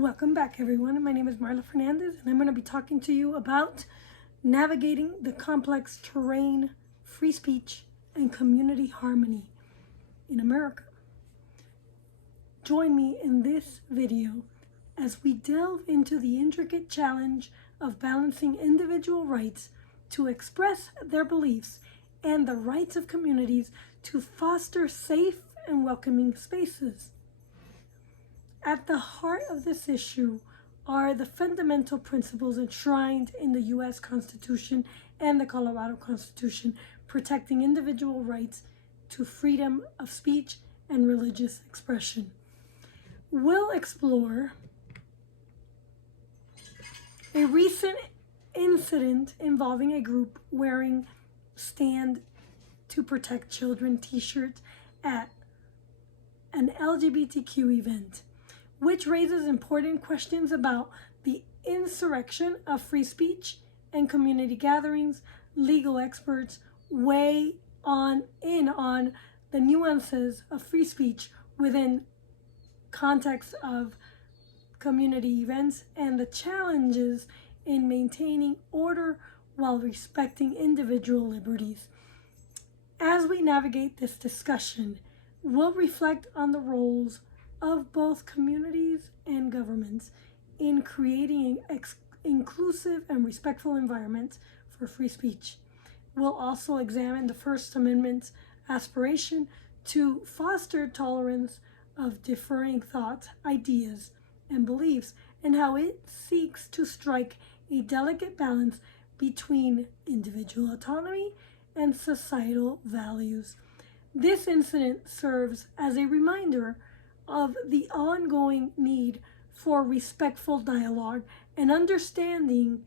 Welcome back, everyone. My name is Marla Fernandez, and I'm going to be talking to you about navigating the complex terrain, free speech, and community harmony in America. Join me in this video as we delve into the intricate challenge of balancing individual rights to express their beliefs and the rights of communities to foster safe and welcoming spaces. At the heart of this issue are the fundamental principles enshrined in the U.S. Constitution and the Colorado Constitution, protecting individual rights to freedom of speech and religious expression. We'll explore a recent incident involving a group wearing Stand to Protect Children t-shirts at an LGBTQ event, which raises important questions about the insurrection of free speech and community gatherings. Legal experts weigh in on the nuances of free speech within context of community events and the challenges in maintaining order while respecting individual liberties. As we navigate this discussion, we'll reflect on the roles of both communities and governments in creating an inclusive and respectful environment for free speech. We'll also examine the First Amendment's aspiration to foster tolerance of differing thoughts, ideas, and beliefs, and how it seeks to strike a delicate balance between individual autonomy and societal values. This incident serves as a reminder of the ongoing need for respectful dialogue and understanding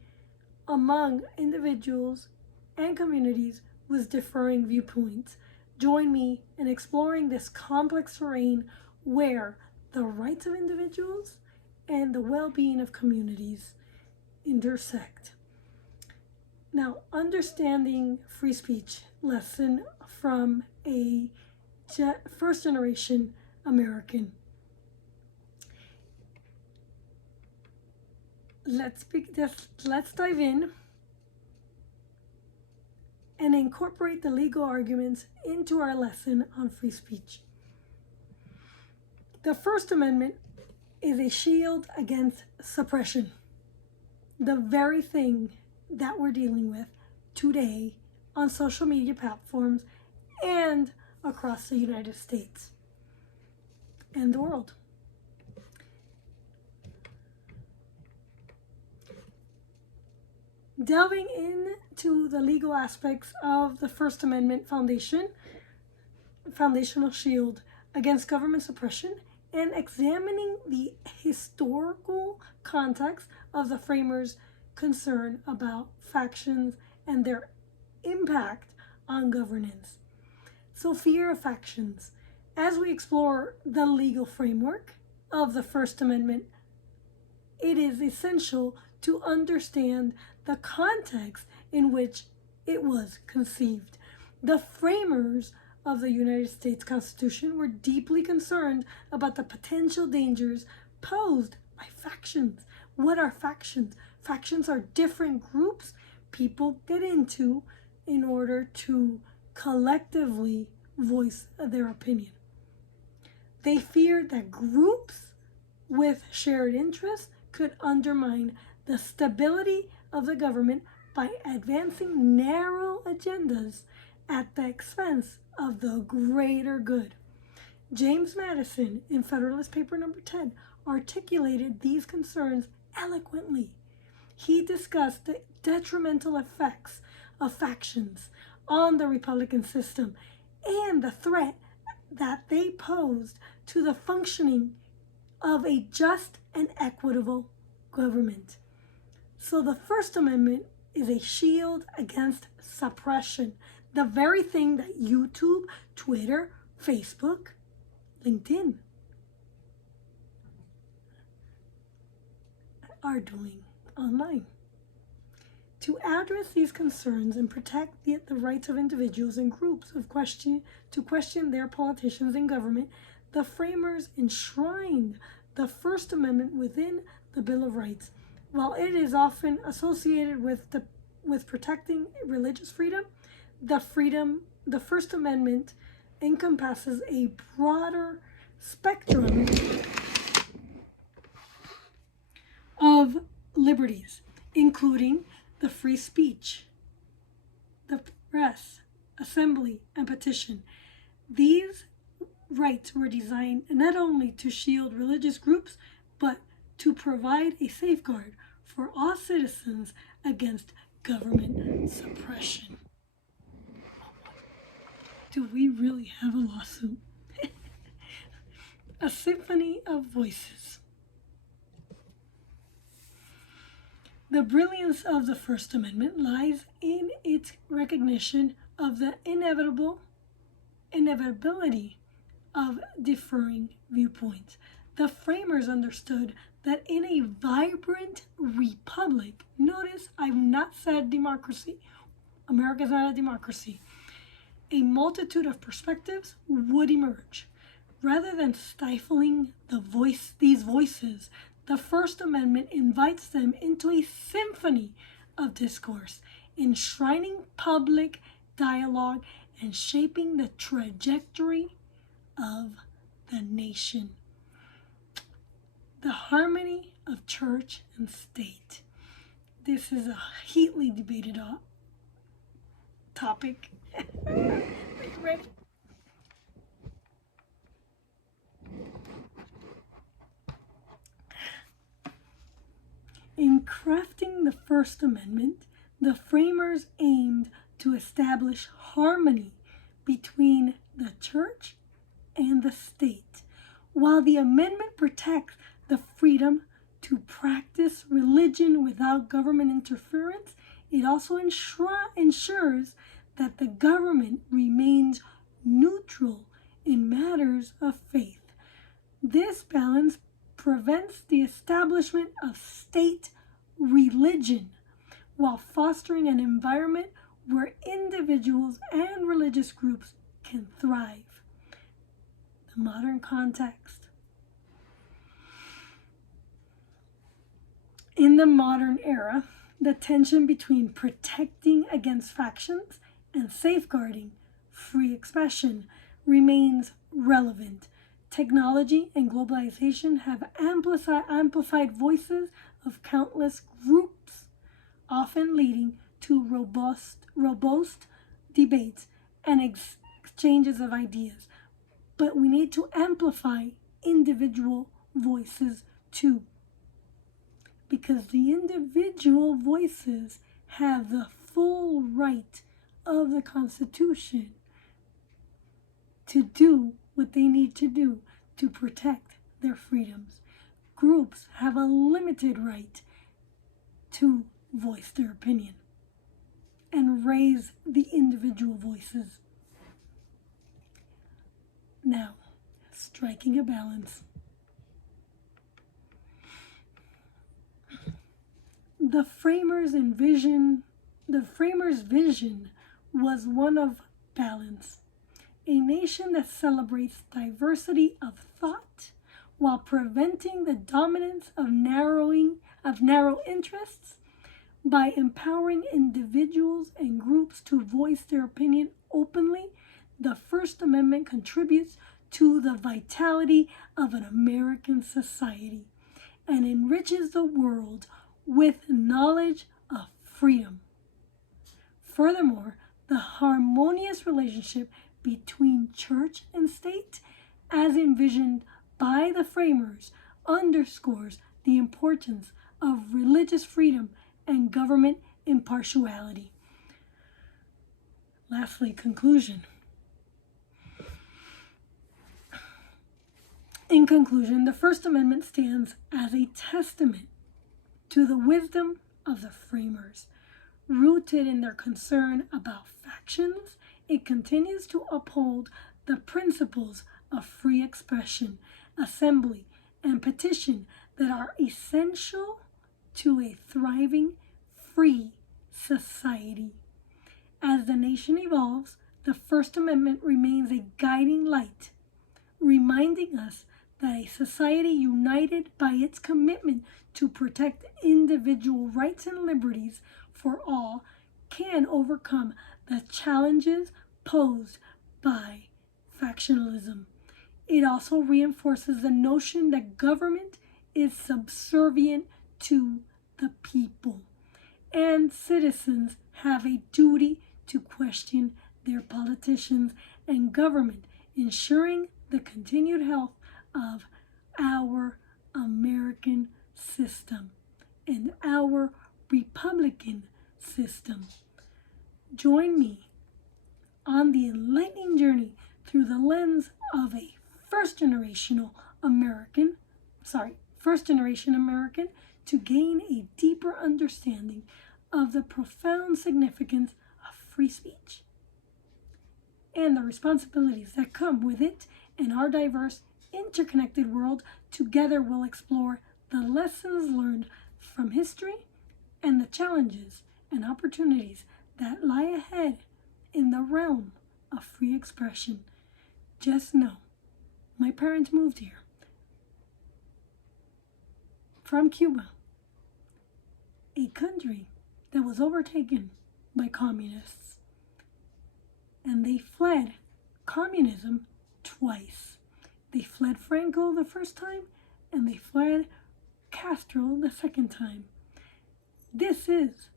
among individuals and communities with differing viewpoints. Join me in exploring this complex terrain where the rights of individuals and the well-being of communities intersect. Now, understanding free speech, lesson from a first-generation American. Let's dive in and incorporate the legal arguments into our lesson on free speech. The First Amendment is a shield against suppression, the very thing that we're dealing with today on social media platforms and across the United States and the world. Delving into the legal aspects of the First Amendment foundational shield against government suppression, and examining the historical context of the framers' concern about factions and their impact on governance. So, fear of factions. As we explore the legal framework of the First Amendment, it is essential to understand the context in which it was conceived. The framers of the United States Constitution were deeply concerned about the potential dangers posed by factions. What are factions? Factions are different groups people get into in order to collectively voice their opinion. They feared that groups with shared interests could undermine the stability of the government by advancing narrow agendas at the expense of the greater good. James Madison, in Federalist Paper No. 10, articulated these concerns eloquently. He discussed the detrimental effects of factions on the Republican system and the threat that they posed to the functioning of a just and equitable government. So the First Amendment is a shield against suppression, the very thing that YouTube, Twitter, Facebook, LinkedIn are doing online. To address these concerns and protect the rights of individuals and groups to question their politicians and government, the framers enshrined the First Amendment within the Bill of Rights. While it is often associated with protecting religious freedom, the First Amendment encompasses a broader spectrum of liberties, including the free speech, the press, assembly, and petition. These rights were designed not only to shield religious groups, but to provide a safeguard for all citizens against government suppression. Do we really have a lawsuit? A symphony of voices. The brilliance of the First Amendment lies in its recognition of the inevitability of differing viewpoints. The framers understood that in a vibrant republic, notice I've not said democracy, America's not a democracy, a multitude of perspectives would emerge. Rather than stifling these voices, the First Amendment invites them into a symphony of discourse, enshrining public dialogue and shaping the trajectory of the nation. The harmony of church and state. This is a heatedly debated topic. Are you ready? In crafting the First Amendment, the framers aimed to establish harmony between the church and the state. While the amendment protects the freedom to practice religion without government interference, it also ensures that the government remains neutral in matters of faith. This balance prevents the establishment of state religion while fostering an environment where individuals and religious groups can thrive. The modern context. In the modern era, the tension between protecting against factions and safeguarding free expression remains relevant. Technology and globalization have amplified voices of countless groups, often leading to robust debates and exchanges of ideas. But we need to amplify individual voices too, because the individual voices have the full right of the Constitution to do what they need to do to protect their freedoms. Groups have a limited right to voice their opinion and raise the individual voices. Now, striking a balance. The framers' vision was one of balance. A nation that celebrates diversity of thought while preventing the dominance of narrow interests by empowering individuals and groups to voice their opinion openly. The First Amendment contributes to the vitality of an American society and enriches the world with knowledge of freedom. Furthermore, the harmonious relationship between church and state, as envisioned by the framers, underscores the importance of religious freedom and government impartiality. Lastly, conclusion. In conclusion, the First Amendment stands as a testament to the wisdom of the framers. Rooted in their concern about factions, it continues to uphold the principles of free expression, assembly, and petition that are essential to a thriving, free society. As the nation evolves, the First Amendment remains a guiding light, reminding us that a society united by its commitment to protect individual rights and liberties for all can overcome the challenges posed by factionalism. It also reinforces the notion that government is subservient to the people, and citizens have a duty to question their politicians and government, ensuring the continued health of our American system and our Republican system. Join me on the enlightening journey through the lens of a first generation American to gain a deeper understanding of the profound significance of free speech and the responsibilities that come with it in our diverse, interconnected world. Together we'll explore the lessons learned from history and the challenges and opportunities that lie ahead in the realm of free expression. Just know, my parents moved here from Cuba, a country that was overtaken by communists, and they fled communism twice. They fled Franco the first time, and they fled Castro the second time. This is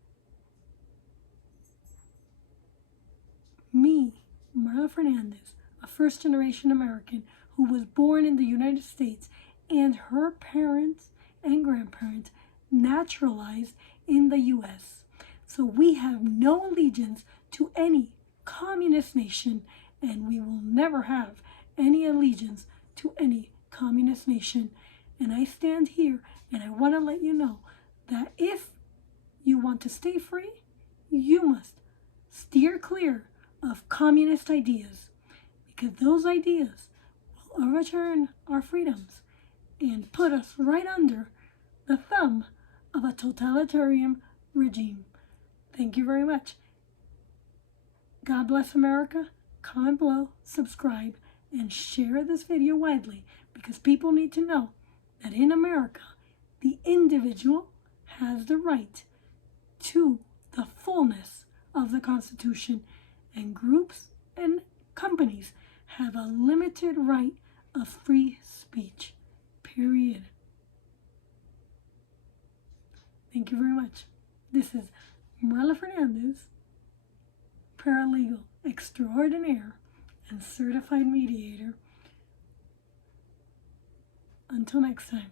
me, Marla Fernandez, a first-generation American who was born in the United States, and her parents and grandparents naturalized in the U.S. So we have no allegiance to any communist nation, and we will never have any allegiance to any communist nation. And I stand here and I want to let you know that if you want to stay free, you must steer clear of communist ideas, because those ideas will overturn our freedoms and put us right under the thumb of a totalitarian regime. Thank you very much. God bless America. Comment below, subscribe, and share this video widely, because people need to know that in America, the individual has the right to the fullness of the Constitution, and groups and companies have a limited right of free speech. Period. Thank you very much. This is Marla Fernandez, paralegal extraordinaire and certified mediator. Until next time.